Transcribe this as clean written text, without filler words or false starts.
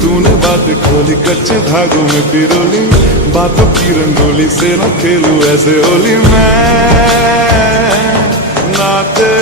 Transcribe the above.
तूने बात खोली कच्चे धागों में पिरोली, बातों की रंगोली से न खेलूं ऐसे होली मैं, ना तेरे